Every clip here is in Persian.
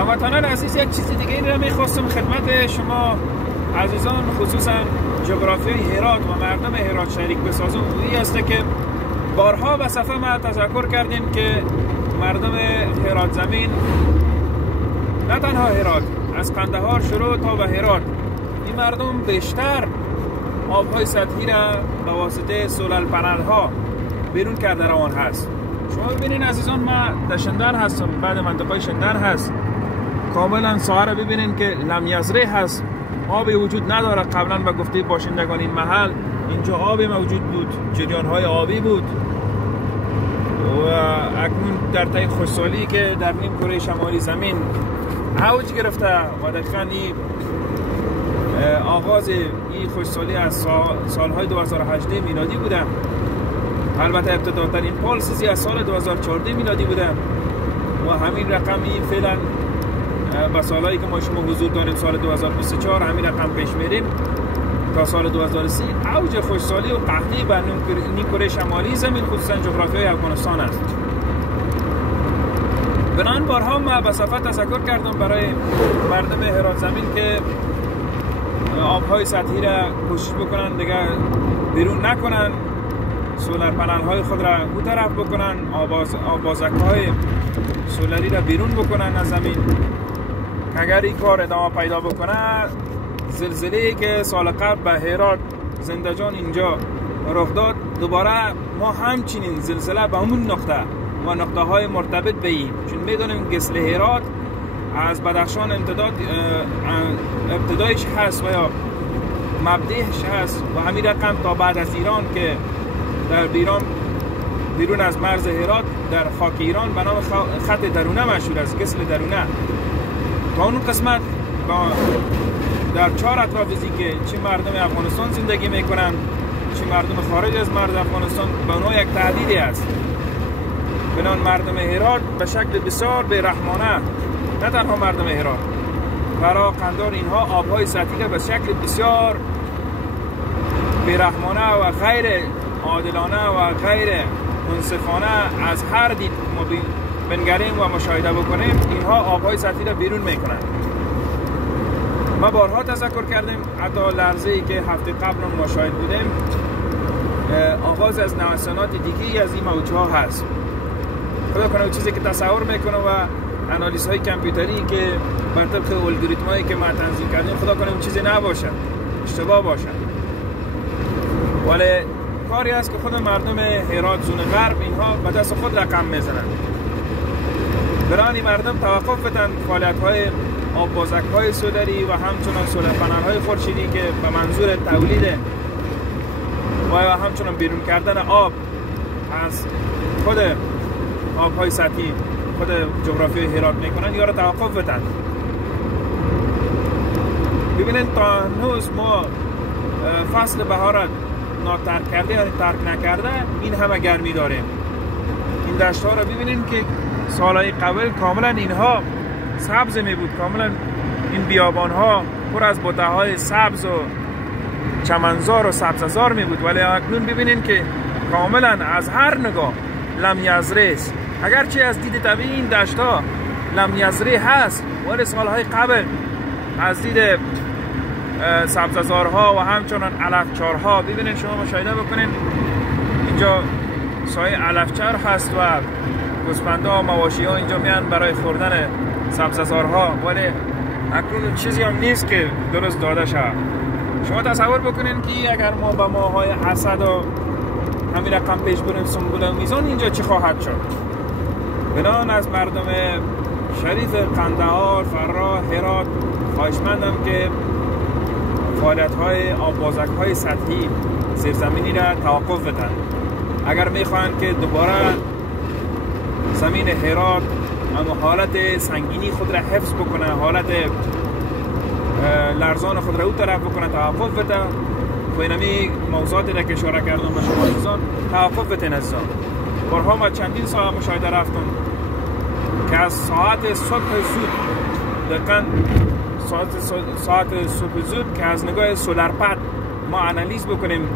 هموطنان عزیز، یک چیز دیگه این را میخواستم خدمت شما عزیزان خصوصا جغرافیای هرات و مردم هرات شریک بسازم. این است که بارها به صفحه ما تذکر کردیم که مردم هرات زمین، نه تنها هرات، از قندهار شروع تا به هرات، این مردم بیشتر آبهای سطحی را به واسطه سولر پنل ها بیرون کرده روان هست. شما ببینین عزیزان، ما در شندر هستم، بعد منطقه شندر هست، کاملا ساحه ببینین که لمیزره هست، آبی وجود نداره. قبلا به گفته باشندگان این محل اینجا آبی موجود بود، جریان های آبی بود و اکنون در طی خوشسالی که در نیم کره شمالی زمین اوج گرفته و دقیقاً آغاز این خوشسالی از سالهای 2018 میلادی بوده. البته ابتداترین پالسیزی از سال 2014 میلادی بوده و همین رقمی فعلا به سالهایی که ما شما حضور داریم سال 2024 همین رقم پیش میریم تا سال 2030 اوج خوشسالی و قحطی بر نیم کره شمالی زمین خصوصا جغرافیای افغانستان است. بنابراین بارها ما به صفحه تذکر کردم برای مردم هرات زمین که آبهای سطحی را کوشش بکنن دیگه بیرون نکنن، سولر پنل های خود را او طرف بکنن، آبازک های سولری را بیرون بکنن از زمین. اگر این کار ادامه پیدا بکنه، زلزله‌ای که سال قبل به هرات زندجان اینجا رخ داد، دوباره ما همچنین زلزله به همون نقطه و نقطه های مرتبط بیم، چون میدونیم گسل هرات از بدخشان ابتدایش هست و یا مبدأش هست و همین رقم تا بعد از ایران که در بیرون از مرز هرات در خاک ایران به نام خط درونه مشهور است، گسل درونه. تا اون قسمت در 4 اطراف که چه مردم افغانستان زندگی میکنن چه مردم خارج از مرز افغانستان، به اونها یک تهدیدی است. بنان مردم هرات به شکل بسیار بی‌رحمانه، نه تنها مردم هرات، فرا قندار، اینها آبهای سطحی به شکل بسیار بی‌رحمانه و غیر عادلانه و غیر منصفانه از هر دید ما بنگریم و مشاهده بکنیم، اینها آبهای سطحی را بیرون میکنن. ما بارها تذکر کردیم، حتی لحظه‌ای که هفته قبل ما شاهد بودیم، آغاز از نوسانات دیگه از این موجها هست. خدا کنه چیزی که تصور میکنه و انالیزهای کامپیوتری که بر طبق الگوریتمایی که ما تنظیم کردیم، خدا کنه اون چیزی نباشه، اشتباه باشه. ولی کاری است که خود مردم هرات زون غرب اینها به دست خود رقم میزنن. برای مردم توقف بدن فعالیت‌های آبازک‌های سولری و همچنان سولر پنل‌های خورشیدی که به منظور تولید و همچنان بیرون کردن آب از خود آبهای سطحی خود جغرافیای هرات میکنن یا را توقف بدن. ببینید تا هنوز ما فصل بهار ناترک کرده یا ترک نکرده این همه گرمی داریم. این دشت ها را ببینید که سالهای قبل کاملا اینها سبز می بود، کاملا این بیابان ها پر از بوته های سبز و چمنزار و سبززار می بود، ولی اکنون ببینید که کاملا از هر نگاه لمیزره است. اگرچه از دید طبیعی این دشت ها لمیزره هست، ولی سالهای قبل از دید سبززارها و همچنان علفچارها، ببینید شما مشاهده بکنید اینجا سایه علفچار هست و گوسفندها و مواشی ها اینجا میان برای خوردن سبززارها، ولی اکنون چیزی هم نیست که درست داده شود. شما تصور بکنید که اگر ما به ماهای حسد و همین رقم پیش بریم سنبول و میزان، اینجا چی خواهد شد؟ بنان از مردم شریف قندهار، فرا، هرات خواهشمندم که فعالیت‌های آبازک‌های سطحی زیرزمینی را توقف بدن. اگر می‌خواهند که دوباره زمین هرات اما حالت سنگینی خود را حفظ بکنه، حالت لرزان خود را او طرف بکنه، توقف بده. و اینمی موضوعاتی را که اشاره کردم به شما عزیزان توقف بده. عزیزان بارها ما چندین ساعت مشاهده رفتم که از ساعت صبح زود، دقیقاً ساعت صبح زود که از نگاه سولرپد ما انالیز بکنیم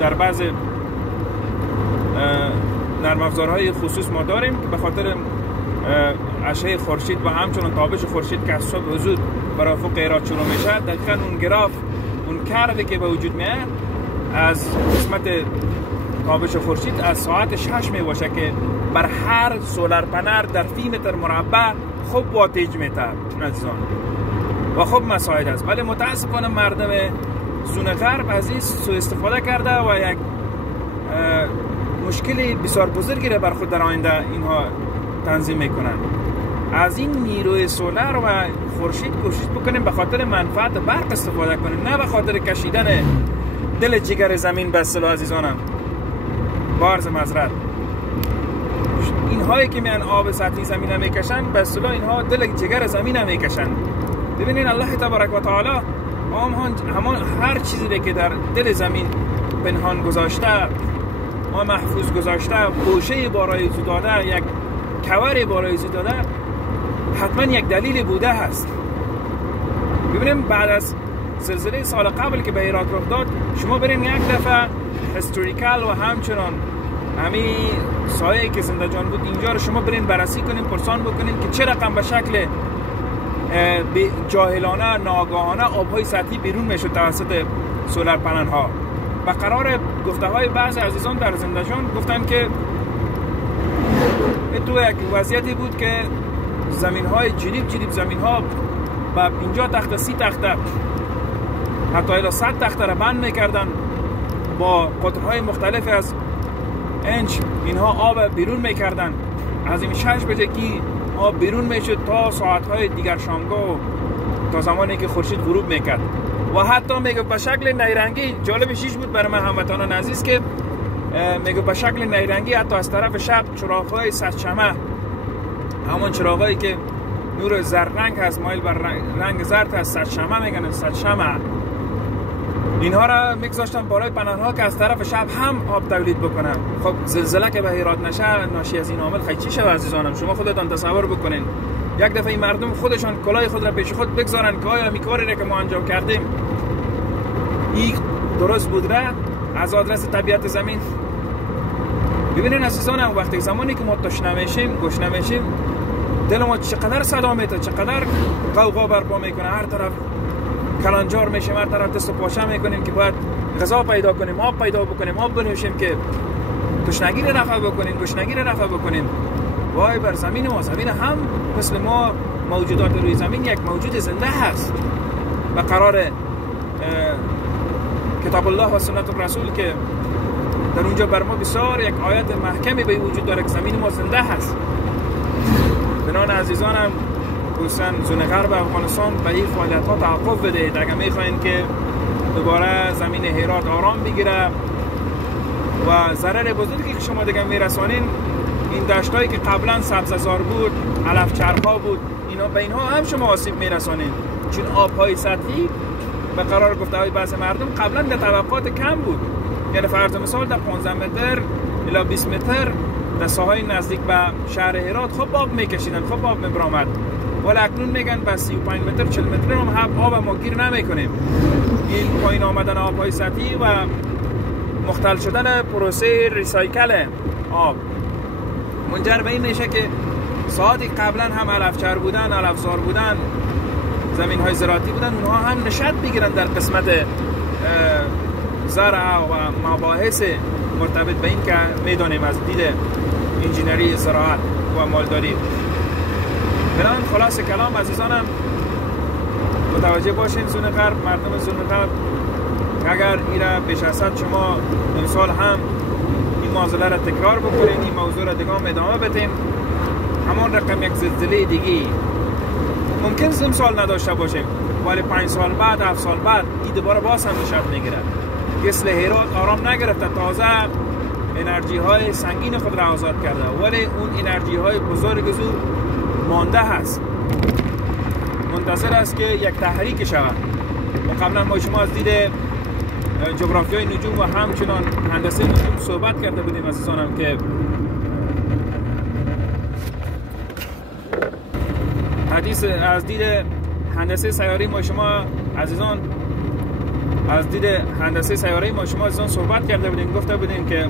در بعض نرم افزارهای خصوص ما داریم که به خاطر اشعه خورشید و همچنان تابش خورشید که از صبح زود بر افق ایران شروع میشه، دقیقاً اون گراف، اون کروی که به وجود میاد از قسمت تابش خورشید از ساعت 6 می باشه که بر هر سولار پنل در فی متر مربع خوب واتیج میتر عزیزان و خوب مساعد است. ولی متاسفانه مردم زون غرب از این سوء استفاده کرده و یک مشکلی بسیار بزرگی را بر خود در آینده اینها تنظیم میکنن. از این نیروی سولار و خورشید کوشش بکنیم به خاطر منفعت برق استفاده کنیم، نه به خاطر کشیدن دل جگر زمین. به اصطلاح عزیزانم بارز مزرعت اینهایی که میان آب سطحی زمین میکشن، به اصطلاح اینها دل جگر زمین میکشن. ببینین الله تبارک و تعالی همان هر چیزی که در دل زمین پنهان گذاشته و محفوظ گذاشته، گوشه بارای زو داده، یک کوری بارای زو داده، حتما یک دلیل بوده هست. ببینیم بعد از زلزله سال قبل که به عراق رخ داد، شما برین یک دفعه هیستوریکال و همچنان همین سایه که زنده جان بود اینجا رو شما برین بررسی کنین، پرسان بکنین که چه رقم به شکل جاهلانه ناگاهانه آبهای سطحی بیرون میشد توسط سولار پنل ها. و قرار گفته های بعض عزیزان در زنده جان گفتن که تو یک وضعیتی بود که زمین های جریب زمین ها با 50 تخته 30 تخته حتی الی 100 تخته را بند میکردن با قطرهای مختلف از انچ، اینها آب بیرون میکردن. از این 6 بجه که آب بیرون میشد تا ساعتهای دیگر شامگاه تا زمانی که خورشید غروب میکرد. و حتی میگه به شکل نیرنگی، جالب شیش بود برای من هموطنان عزیز که میگه به شکل نیرنگی حتی از طرف شب چراغ‌های صدشمه، همون چراغایی که نور زرد رنگ هست مایل بر رنگ زرد هست، صدشمه میگن، صدشمه، اینها را میگذاشتن بالای پناه‌ها که از طرف شب هم آب تولید بکنن. خب زلزله که به هرات نشه ناشی از این عامل خیلی چی شود عزیزانم؟ شما خودتان تصور بکنین یک دفعه این مردم خودشان کلاه خود را پیش خود بگذارن که آیا میکاری را که ما انجام کردیم این درست بود را از آدرس طبیعت زمین. ببینین عزیزانم وقتی زمانی که ما تشنه میشیم، گشنه میشیم، دل ما چقدر صدا میده، چقدر غوغا برپا میکنه، هر طرف کلانجار میشیم، هر طرف دست و پاشه میکنیم که باید غذا پیدا کنیم، آب پیدا بکنیم، آب بنوشیم که تشنگی را رفع بکنیم، گشنگی را رفع بکنیم. وای بر زمین ما، زمین هم مثل ما موجودات روی زمین یک موجود زنده هست و قرار کتاب الله و سنت رسول که در اونجا بر ما بسیار یک آیت محکمی به وجود داره که زمین ما زنده هست. بنان عزیزانم خصوصا زون غرب افغانستان به این فعالیت ها توقف بدهید اگر میخواین که دوباره زمین هرات آرام بگیره. و ضرر بزرگی که شما دیگه میرسانین این دشتایی که قبلا سبززار بود، علف چرخا بود، اینا به اینها هم شما آسیب میرسانین، چون آبهای سطحی به قرار گفته های بعض مردم قبلا در طبقات کم بود، یعنی فرض مثال در 15 متر الی 20 متر در ساحای نزدیک به شهر هرات خوب آب میکشیدن، خوب آب میبرامد. ولی اکنون میگن به 35 متر 40 متر هم آب ما گیر نمیکنیم. این پایین آمدن آبهای سطحی و مختل شدن پروسه ریسایکل آب منجر به این میشه که ساعتی قبلا هم علفچر بودن، علفزار بودن، زمین های زراعتی بودن، اونها هم نشاط بگیرن در قسمت زرع و مباحث مرتبط به این که میدانیم از دید انجینری زراعت و مالداری. بنابراین خلاص کلام عزیزانم متوجه باشین زون غرب، مردم زون غرب، اگر ایره پیش از شما امسال هم این معضله را تکرار بکنین، این موضوع را دیگه ادامه بدین، همان رقم یک زلزله دیگه ممکن امسال نداشته باشیم ولی 5 سال بعد 7 سال بعد این دوباره باز هم نشاط میگیره. مثل هرات آرام نگرفته، تازه انرژی های سنگین خود را آزاد کرده ولی اون انرژی های بزرگ زو مانده هست، منتظر است که یک تحریک شود. و قبلا ما شما از دید جغرافیای نجوم و همچنان هندسه نجوم صحبت کرده بودیم عزیزانم که حدیث از دید هندسه سیاره ما شما عزیزان، از دید هندسه سیاره ما شما عزیزان صحبت کرده بودیم، گفته بودیم که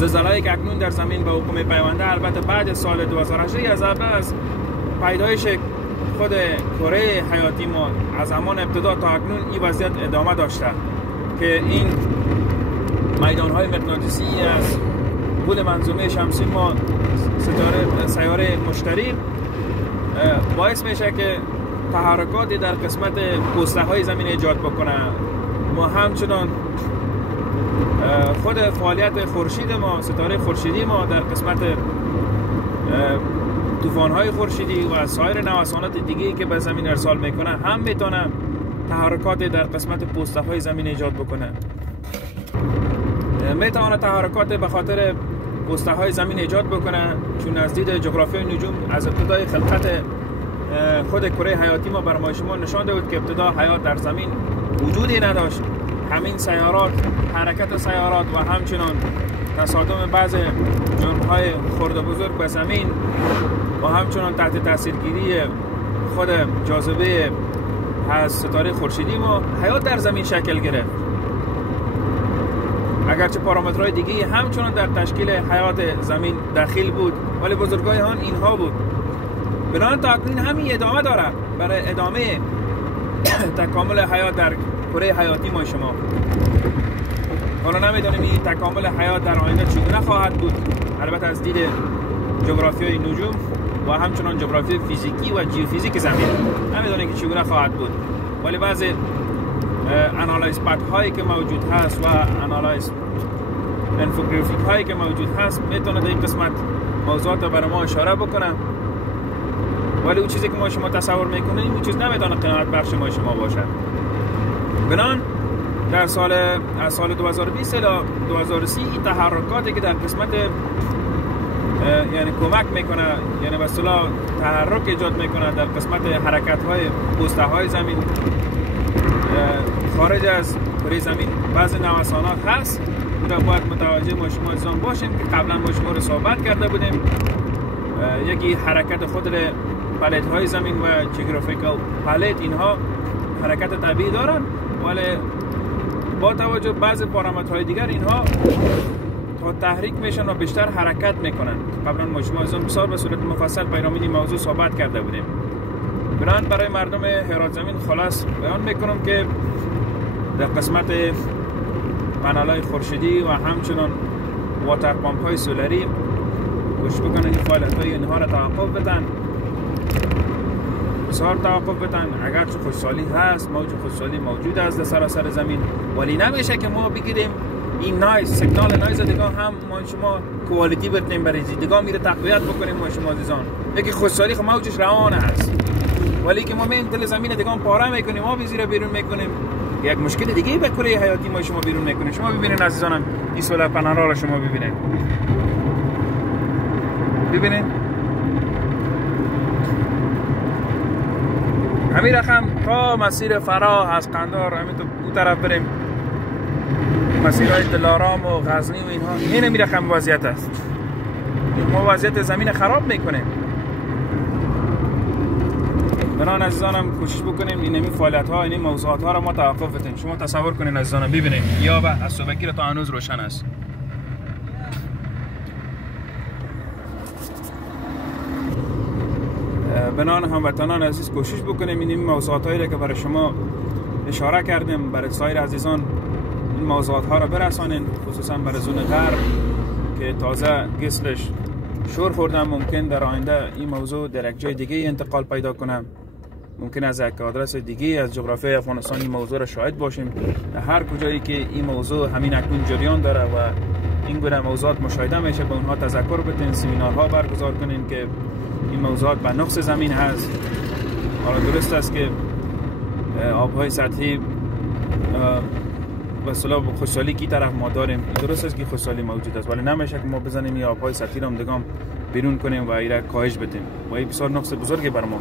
زلزله‌ای که اکنون در زمین به حکومت پیونده، البته بعد سال 2008 از پیدایش خود کره حیاتی ما از زمان ابتدا تا اکنون این وضعیت ادامه داشته که این میدان‌های مغناطیسی از طول منظومه شمسی ما سیاره مشتری باعث میشه که تحرکاتی در قسمت پوسته‌های زمین ایجاد بکنه. ما همچنان خود فعالیت خورشید ما، ستاره خورشیدی ما در قسمت طوفان‌های خورشیدی و سایر نوسانات دیگه‌ای که به زمین ارسال میکنه هم میتونه تحرکات در قسمت پوسته‌های زمین ایجاد بکنه. میتونه تحرکات به خاطر پوسته‌های زمین ایجاد بکنه، چون از دید جغرافیای نجوم از ابتدای خلقت خود کره حیاتی ما برای شما نشان داد که ابتدا حیات در زمین وجودی نداشت. همین سیارات، حرکت سیارات و همچنان تصادم بعض جرم‌های خرد و بزرگ به زمین و همچنان تحت تاثیرگیری خود جاذبه از ستاره خورشیدی ما حیات در زمین شکل گرفت. اگرچه پارامترهای دیگه همچنان در تشکیل حیات زمین داخل بود، ولی بزرگای آن اینها بود. بنابراین تا اکنون همین ادامه داره برای ادامه تکامل حیات در کره حیاتی ما شما. حالا نمیدونیم این تکامل حیات در آینده چگونه خواهد بود، البته از دید جغرافیای نجوم و همچنان جغرافی فیزیکی و جیوفیزیک زمین نمیدونیم که چگونه خواهد بود، ولی بعضی انالایز پک هایی که موجود هست و انالایز انفوگرافیک هایی که موجود هست میتونه در این قسمت موضوعات برای ما اشاره بکنه، ولی اون چیزی که ما شما تصور میکنیم اون چیز نمیتونه قناعت بخش ما شما باشه. بنان در از سال 2020 تا 2030 این تحرکاتی که در قسمت یعنی کمک میکنه، یعنی به اصطلاح تحرک ایجاد میکنه در قسمت حرکت های پوسته های زمین خارج از کره زمین، بعضی نوسانات هست که باید متوجه ما شما عزیزان باشیم که قبلا با شما رو صحبت کرده بودیم. یکی حرکت خود پلیت های زمین و جیوگرافیکال پلیت، اینها حرکت طبیعی دارن، ولی با توجه بعضی پارامترهای دیگر اینها تا تحریک میشن و بیشتر حرکت میکنن. قبلا ما شما عزیزان بسیار به صورت مفصل پیرامون این موضوع صحبت کرده بودیم. بنابراین برای مردم هرات زمین خلاص بیان میکنم که در قسمت پنل‌های خورشیدی و همچنان واتر پامپ های سولری گوش بکنن، این فعالیت های اینها را توقف بدن، بسیار توقف بدن. اگرچه خوشحالی هست، موج خوشحالی موجود است در سراسر زمین، ولی نمیشه که ما بگیریم این نایز سیگنال نایز دیگه هم ما شما کوالیتی بتونیم برای دیگه میره تقویت بکنیم ما شما عزیزان. یکی خوشحالی خب موجش روان است، ولی که ما من دل زمین دیگه پاره میکنیم، ما زیر بیرون میکنیم، یک مشکل دیگه به کره حیاتی ما شما بیرون میکنیم. شما ببینید عزیزانم این سولر پنل را شما ببینید، ببینید همین رقم تا مسیر فرا از قندار همین تو اون طرف بریم، مسیرهای دلارام و غزنی و اینها، این همین رقم وضعیت است. ما وضعیت زمین خراب میکنیم. بنابراین عزیزانم کوشش بکنیم این فعالیت ها، این موضوعات ها را ما توقف بدیم. شما تصور کنین عزیزانم، ببینید یا از صبحکی را تا هنوز روشن است. بنابراین هموطنان عزیز کوشش بکنیم این موضوعات هایی را که برای شما اشاره کردیم برای سایر عزیزان این موضوعات ها را برسانین، خصوصا برای زون غرب که تازه گسلش شور خوردن. ممکن در آینده این موضوع در یک جای دیگه انتقال پیدا کنه، ممکن از یک آدرس دیگه از جغرافیای افغانستان این موضوع را شاهد باشیم. در هر کجایی که این موضوع همین اکنون جریان داره و این گونه موضوعات مشاهده میشه، به اونها تذکر بدین، سمینارها برگزار کنین که این موضوعات به نقص زمین هست. حالا درست است که آبهای سطحی به اصطلاح خوشحالی کی طرف ما داریم، درست است که خوشحالی موجود است، ولی نمیشه که ما بزنیم این آبهای سطحی را هم بیرون کنیم و ایرا کاهش بدیم و این بسیار نقص بزرگی بر ما